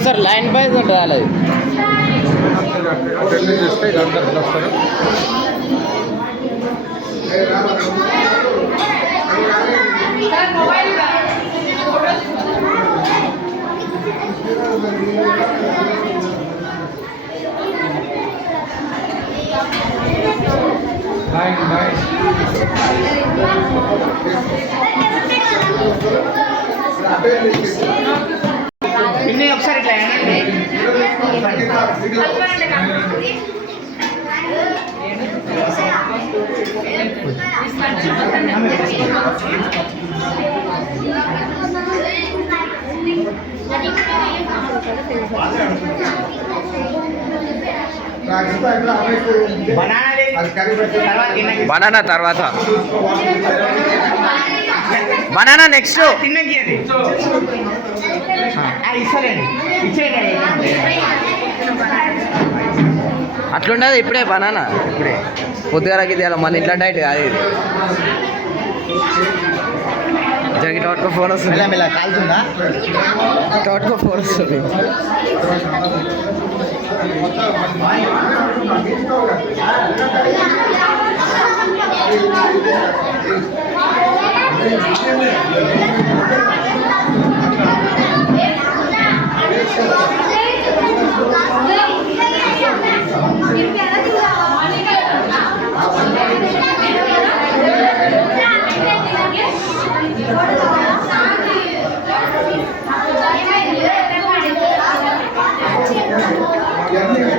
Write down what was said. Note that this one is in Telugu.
సార్ లైన్ వైజ్ ఉంటుంది అటెండెన్స్ చేస్తే అందరు వస్తారు. ఒకసారి బనానా తర్వాత బనానా నెక్స్ట్ అట్లుండదు ఇప్పుడే బనానా ఇప్పుడే పొద్దుగాలకి ఇది మన ఇంట్లో డైట్ కాదు ఇది జరిగి టోట్కో ఫోన్ వస్తుంది ఇలా కాలుతుందా టోట్కో ఫోన్ వస్తుంది Thank you.